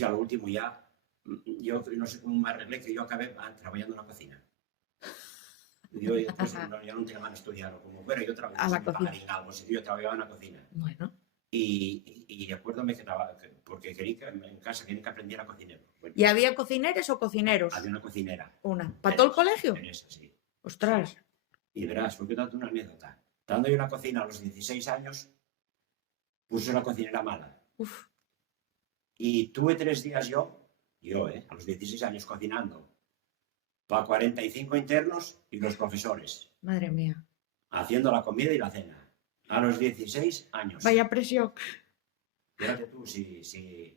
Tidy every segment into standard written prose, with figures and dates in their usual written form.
ya lo último ya, yo no sé cómo me arreglé que yo acabé trabajando en la cocina. Yo después ya no tenía ganas de estudiar o como fuera, yo trabajaba, A la me cocina. pagarían algo, si yo trabajaba en la cocina. Bueno. Y acuérdame que porque quería que en casa querían que aprendiera a cocinar. Bueno, ¿Y había cocineros o cocineros? había una cocinera. Una. ¿Para todo el colegio? Teresa, sí. Ostras. Sí. Y verás, porque tanto una anécdota. Estando yo en la cocina a los 16 años, puse una cocinera mala. Uf. Y tuve 3 días yo, a los 16 años cocinando, para 45 internos y los profesores, Madre mía. haciendo la comida y la cena. A los 16 años. Vaya presión. Fíjate tú, si Sí,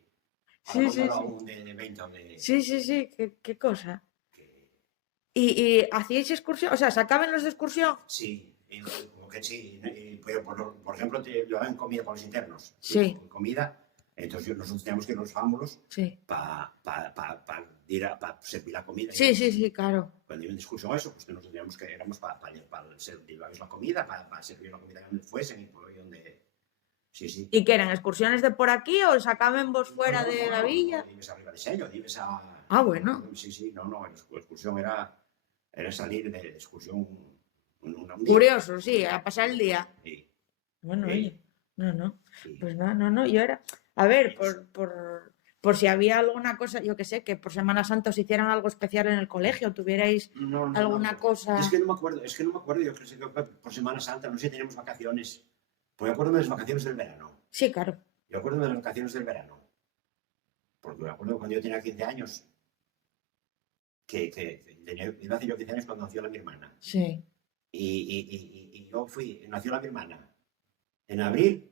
sí, sí, sí. De 20 o de... Sí, sí, sí. ¿Qué cosa? que- ¿Y hacíais excursión? O sea, ¿sacaban los de excursión? Sí, como que sí. Pues, por ejemplo, te llevaban comida para los internos. Sí. Comida. Entonces nosotros teníamos que ir a los fámulos Sí. para servir la comida. Sí, sí, sí, claro. Cuando iba en discusión eso, pues nosotros teníamos que éramos para llevarles la comida, para servir la comida donde fuesen y por ahí donde... Sí, sí. ¿Y qué eran? ¿Excursiones de por aquí o sacaban vos fuera No, de la villa? Ibas arriba de Sello, ibas a... Ah, bueno. Sí, sí, no, la excursión era salir de excursión un día. Curioso, sí, a pasar el día. Sí. Bueno, Sí. oye, no. Sí. Pues no, yo era... A ver, por si había alguna cosa, yo que sé, que por Semana Santa os hicieran algo especial en el colegio, tuvierais alguna cosa... Es que no me acuerdo, yo creo que por Semana Santa, no sé si tenemos vacaciones. Pues me acuerdo de las vacaciones del verano. Sí, claro. Yo acuerdo de las vacaciones del verano. Porque me acuerdo cuando yo tenía 15 años, iba a decir yo 15 años cuando nació mi hermana. Sí. Y yo nació mi hermana en abril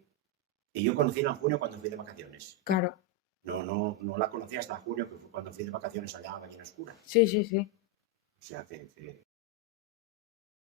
y yo conocí en junio cuando fui de vacaciones. Claro. No la conocí hasta junio, que fue cuando fui de vacaciones allá a Ballena Oscura. Sí, sí, sí. O sea que